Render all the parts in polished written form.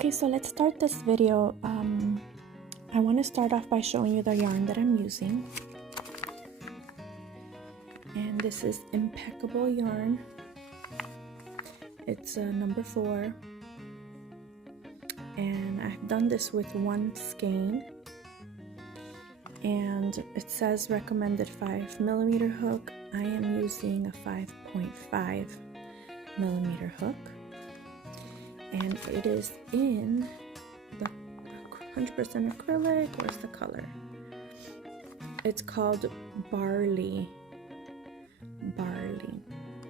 Okay, so let's start this video. I want to start off by showing you the yarn that I'm using. And this is Impeccable yarn. It's number 4. And I've done this with one skein. And it says recommended 5mm hook. I am using a 5.5mm hook. And it is in the 100% acrylic. Where's the color? It's called Barley.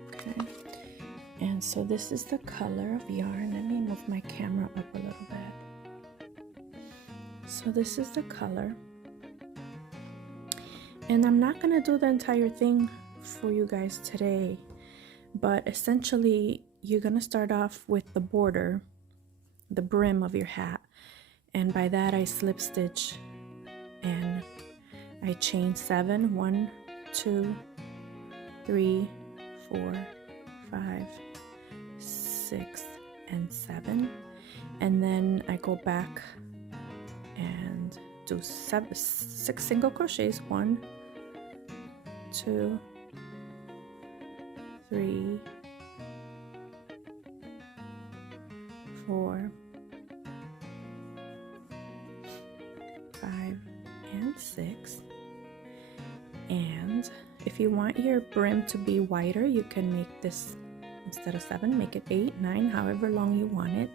Okay. And so this is the color of yarn. Let me move my camera up a little bit. So this is the color. And I'm not gonna do the entire thing for you guys today, but essentially you're gonna start off with the border, the brim of your hat, and by that I slip stitch and I chain 7, 1, 2, 3, 4, 5, 6, and 7, and then I go back and do 6 single crochets. 1, 2, 3, 4, 5, and 6. And if you want your brim to be wider, you can make this, instead of 7, make it 8, 9, however long you want it.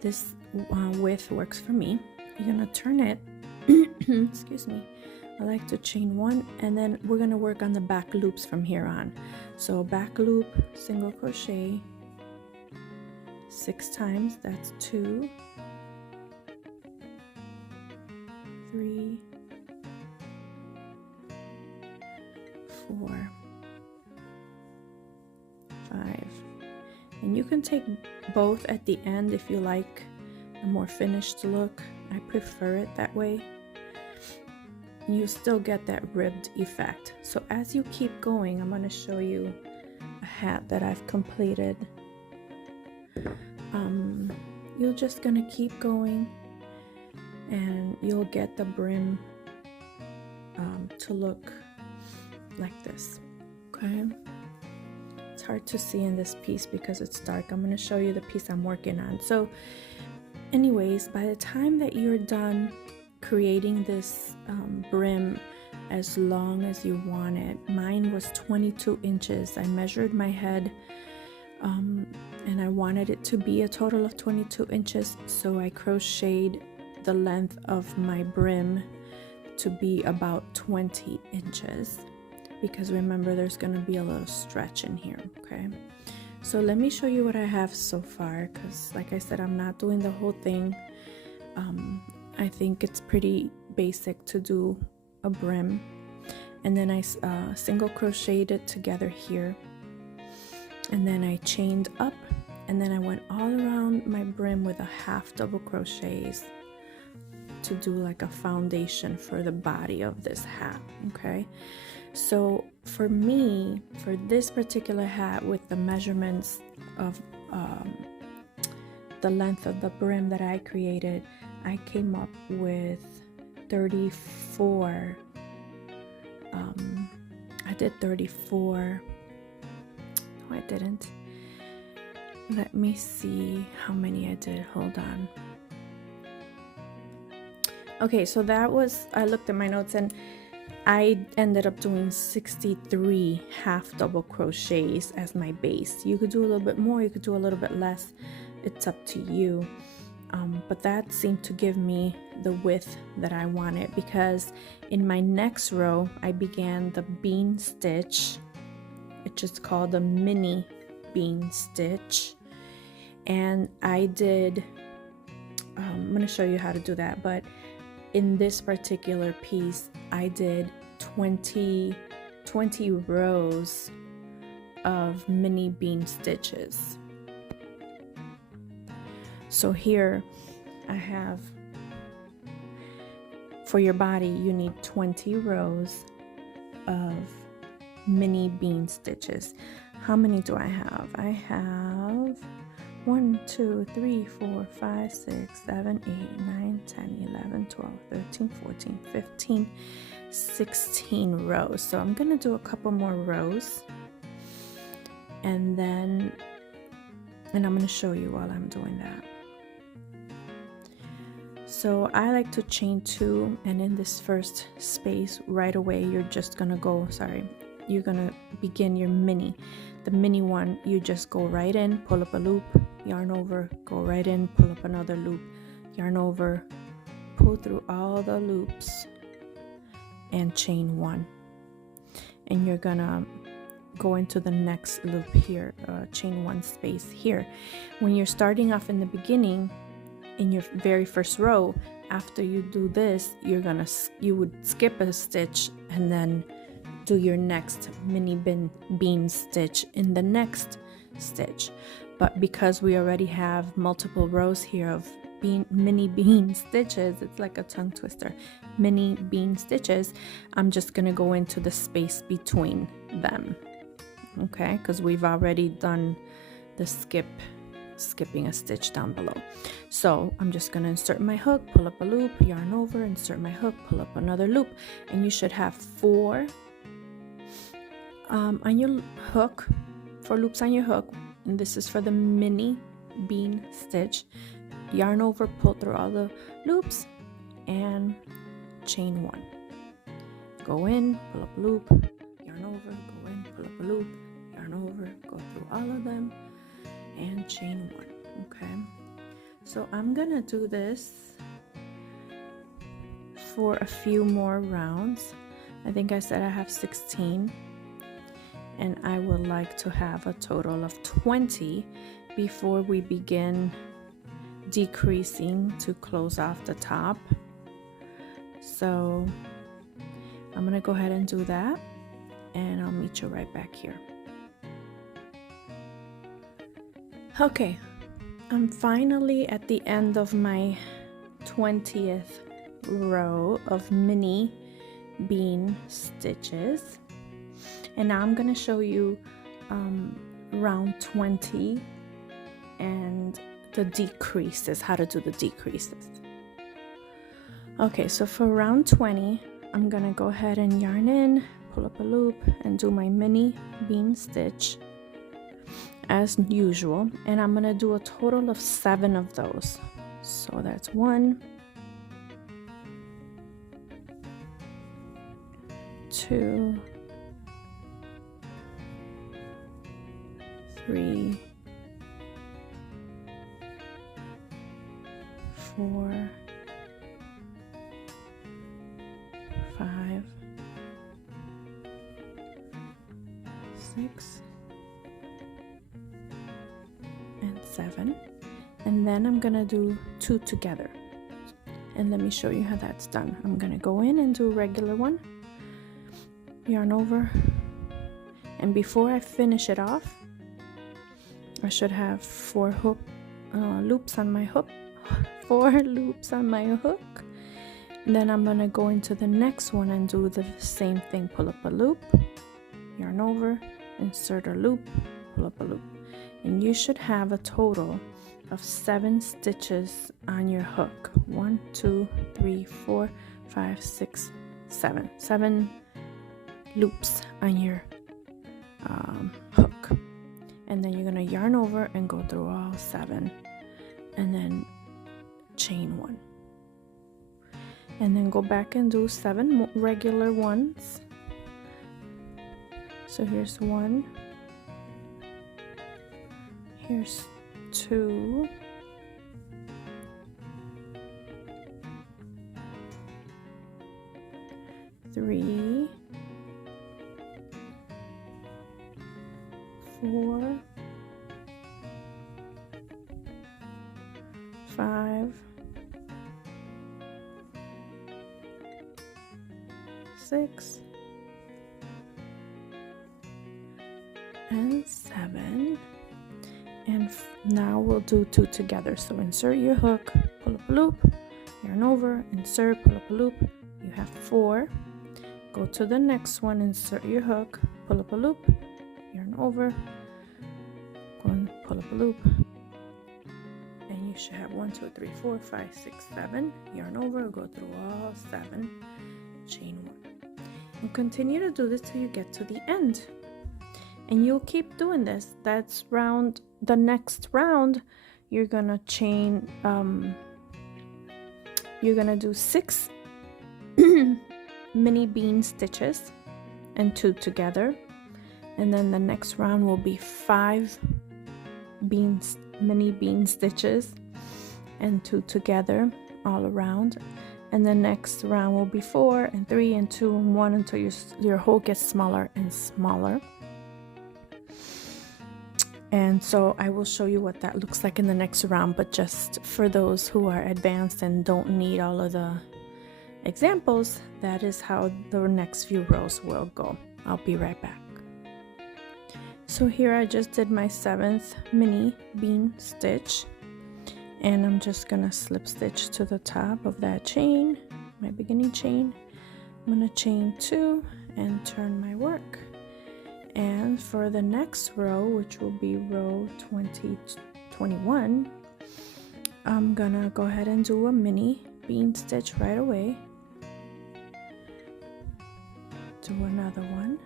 This width works for me. You're gonna turn it excuse me, I like to chain 1, and then we're gonna work on the back loops from here on. So back loop, single crochet 6 times. That's 2, 3, 4, 5, and you can take both at the end if you like a more finished look. I prefer it that way. You still get that ribbed effect. So as you keep going, I'm going to show you a hat that I've completed. You're just going to keep going and you'll get the brim to look like this. Okay, it's hard to see in this piece because it's dark. I'm going to show you the piece I'm working on. So anyways, by the time that you're done creating this brim as long as you want it, mine was 22 inches. I measured my head and I wanted it to be a total of 22 inches, so I crocheted the length of my brim to be about 20 inches because remember there's going to be a little stretch in here. Okay, so let me show you what I have so far, because like I said, I'm not doing the whole thing. I think it's pretty basic to do a brim, and then I single crocheted it together here, and then I chained up, and then I went all around my brim with a half double crochets to do like a foundation for the body of this hat. Okay, so for me, for this particular hat, with the measurements of the length of the brim that I created, I came up with 34. I did 34. No, I didn't. Let me see how many I did. Hold on. Okay, so that was, I looked at my notes and I ended up doing 63 half double crochets as my base. You could do a little bit more, you could do a little bit less. It's up to you. But that seemed to give me the width that I wanted, because in my next row I began the bean stitch. It's just called the mini bean stitch, and I did I'm going to show you how to do that, but in this particular piece I did 20 rows of mini bean stitches. So here I have, for your body you need 20 rows of mini bean stitches. How many do I have? I have 1, 2, 3, 4, 5, 6, 7, 8, 9, 10, 11, 12, 13, 14, 15, 16 rows. So I'm gonna do a couple more rows, and I'm gonna show you while I'm doing that. So I like to chain 2, and in this first space right away you're just gonna go, you're gonna begin your mini. The mini one, you just go right in, pull up a loop, yarn over, go right in, pull up another loop, yarn over, pull through all the loops and chain 1. And you're gonna go into the next loop here, chain 1 space here. When you're starting off in the beginning, in your very first row, after you do this, you would skip a stitch and then do your next mini bean stitch in the next stitch. But because we already have multiple rows here of mini bean stitches, it's like a tongue twister, mini bean stitches, I'm just gonna go into the space between them, okay, because we've already done the skipping a stitch down below. So I'm just going to insert my hook, pull up a loop, yarn over, insert my hook, pull up another loop, and you should have 4 on your hook, 4 loops on your hook, and this is for the mini bean stitch. Yarn over, pull through all the loops, and chain 1. Go in, pull up a loop, yarn over, go in, pull up a loop, yarn over, go through all of them, and chain 1. Okay, so I'm gonna do this for a few more rounds. I think I said I have 16, and I would like to have a total of 20 before we begin decreasing to close off the top. So I'm gonna go ahead and do that, and I'll meet you right back here. Okay, I'm finally at the end of my 20th row of mini bean stitches, and now I'm going to show you round 20 and the decreases, how to do the decreases. Okay, so for round 20, I'm going to go ahead and yarn in, pull up a loop, and do my mini bean stitch as usual, and I'm gonna do a total of 7 of those. So that's 1, 2, 3, 4, 5, 6, and 7, and then I'm gonna do 2 together, and let me show you how that's done. I'm gonna go in and do a regular one, yarn over, and before I finish it off, I should have 4 loops on my hook, 4 loops on my hook. And then I'm gonna go into the next one and do the same thing, pull up a loop, yarn over, insert a loop, pull up a loop. And you should have a total of 7 stitches on your hook. 1, 2, 3, 4, 5, 6, 7. 7 loops on your hook. And then you're gonna yarn over and go through all 7, and then chain 1. And then go back and do 7 regular ones. So here's 1. Here's 2, 3, 4, 5, 6, and 7. And now we'll do 2 together. So insert your hook, pull up a loop, yarn over, insert, pull up a loop. You have 4. Go to the next one, insert your hook, pull up a loop, yarn over, go and pull up a loop, you should have 1 2 3 4 5 6 7. Yarn over, go through all 7, chain 1, and continue to do this till you get to the end. And you'll keep doing this. That's round. The next round you're gonna chain you're gonna do 6 mini bean stitches and 2 together, and then the next round will be 5 mini bean stitches and 2 together all around, and the next round will be 4 and 3 and 2 and 1 until your hole gets smaller and smaller. And so I will show you what that looks like in the next round, but just for those who are advanced and don't need all of the examples, that is how the next few rows will go. I'll be right back. So here I just did my 7th mini bean stitch, and I'm just gonna slip stitch to the top of that chain, my beginning chain. I'm gonna chain 2 and turn my work. And for the next row, which will be row 21, I'm gonna go ahead and do a mini bean stitch right away. Do another one.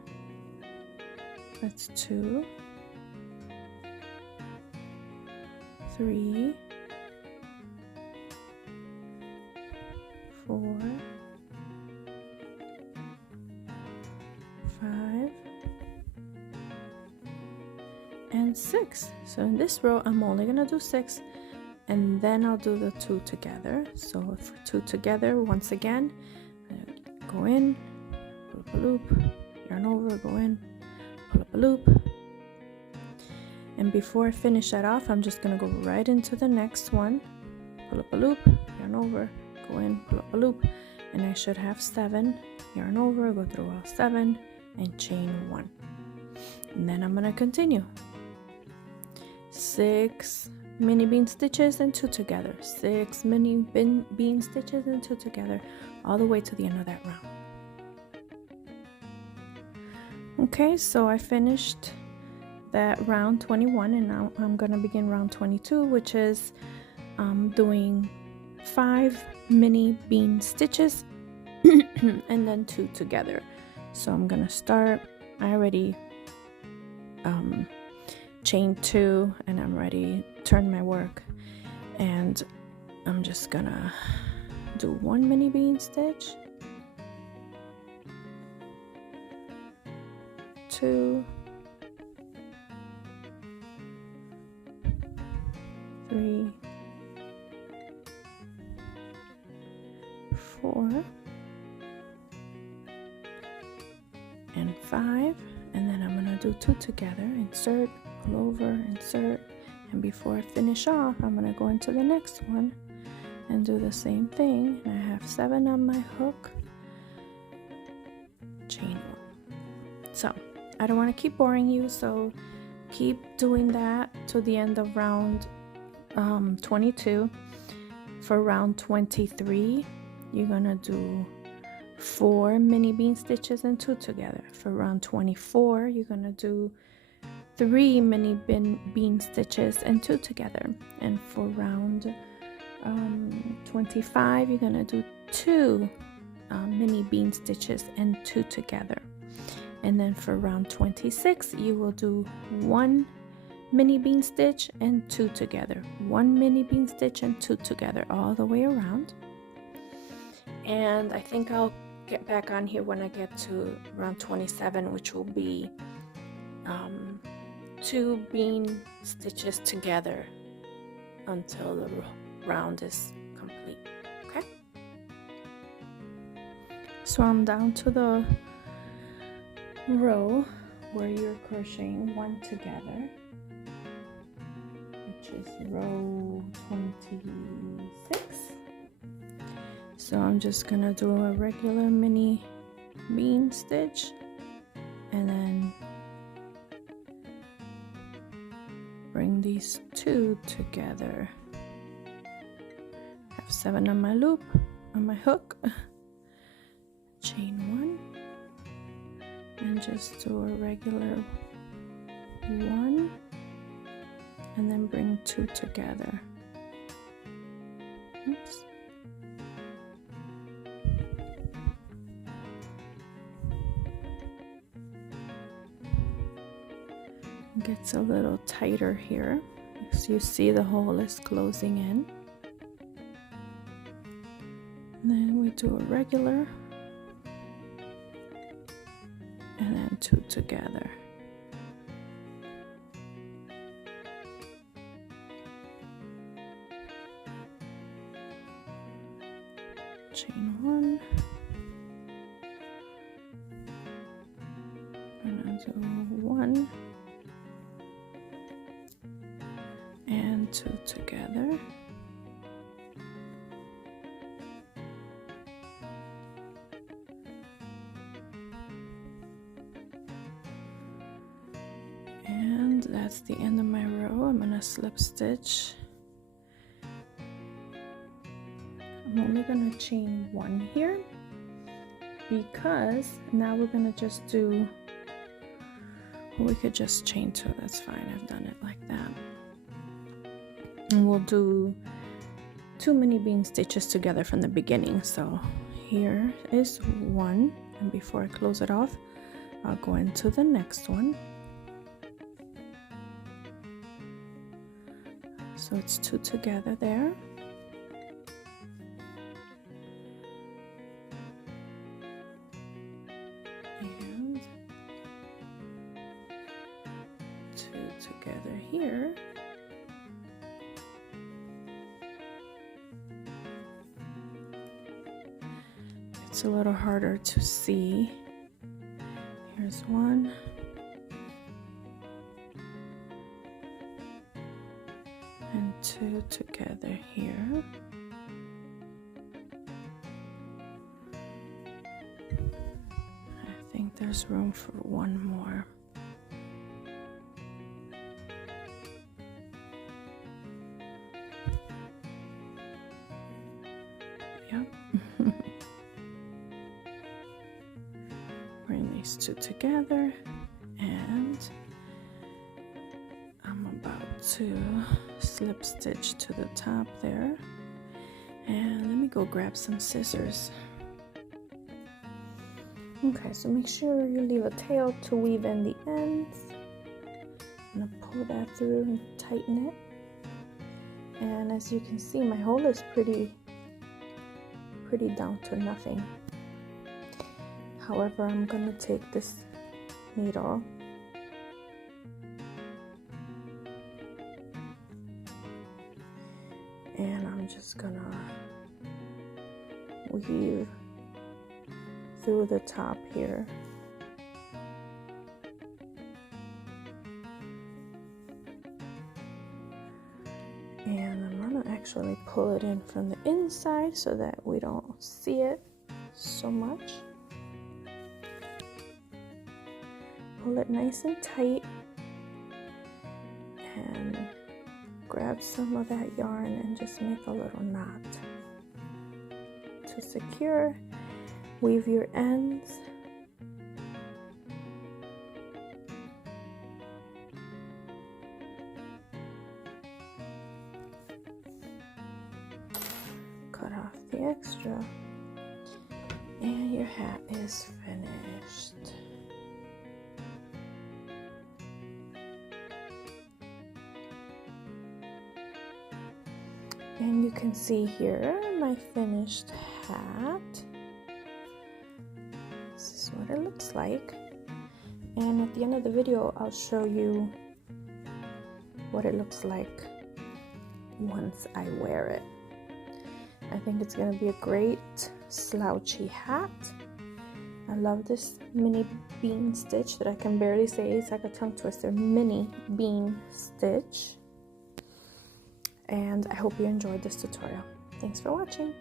That's 2, 3, 4, 5, and 6. So in this row I'm only gonna do 6, and then I'll do the 2 together. So for 2 together, once again, go in, pull up a loop, yarn over, go in, pull up a loop, and before I finish that off, I'm just gonna go right into the next one, pull up a loop, yarn over, go in, pull up a loop, and I should have 7, yarn over, go through all 7, and chain 1. And then I'm gonna continue. 6 mini bean stitches and 2 together, 6 mini bean stitches and 2 together, all the way to the end of that round. Okay, so I finished that round 21, and now I'm gonna begin round 22, which is doing 5 mini bean stitches and then 2 together. So I'm gonna start. I already chain 2, and I'm ready to turn my work, and I'm just gonna do 1 mini bean stitch, 2, 3, 4, and 5, and then I'm gonna do 2 together, insert, pull over, insert, and before I finish off, I'm gonna go into the next one and do the same thing. And I have 7 on my hook, chain 1. So I don't want to keep boring you, so keep doing that to the end of round 22. For round 23, you're gonna do 4 mini bean stitches and 2 together. For round 24, you're gonna do 3 mini bean stitches and 2 together. And for round 25, you're gonna do 2 mini bean stitches and 2 together. And then for round 26, you will do 1 mini bean stitch and 2 together, 1 mini bean stitch and 2 together, all the way around. And I think I'll get back on here when I get to round 27, which will be 2 bean stitches together until the round is complete. Okay, so I'm down to the row where you're crocheting 1 together, which is row 26. So I'm just gonna do a regular mini bean stitch, and then bring these 2 together. Have 7 on my loop, on my hook, chain 1, and just do a regular 1, and then bring 2 together. Oops. It gets a little tighter here. So you see the hole is closing in. And then we do a regular. And then 2 together. Chain 1. And I'll do 1 and 2 together. And that's the end of my row. I'm gonna slip stitch. I'm only gonna chain 1 here because now we're gonna just do, well, we could just chain 2, that's fine. I've done it like that. And we'll do 2 mini bean stitches together from the beginning. So here is 1, and before I close it off, I'll go into the next one. So it's 2 together there. And 2 together here. It's a little harder to see. Here's 1. And 2 together here. I think there's room for 1 more. Yep. Bring these 2 together, and I'm about to slip stitch to the top there. And let me go grab some scissors. Okay, so make sure you leave a tail to weave in the ends. I'm gonna pull that through and tighten it. And as you can see, my hole is pretty down to nothing. However, I'm gonna take this needle and I'm just gonna weave through the top here. And I'm gonna actually pull it in from the inside so that we don't see it so much. Pull it nice and tight and grab some of that yarn and just make a little knot. To secure, weave your ends. Cut off the extra, and your hat is finished. And you can see here my finished hat. This is what it looks like. And at the end of the video, I'll show you what it looks like once I wear it. I think it's going to be a great slouchy hat. I love this mini bean stitch that I can barely say. It's like a tongue twister. Mini bean stitch. And I hope you enjoyed this tutorial. Thanks for watching.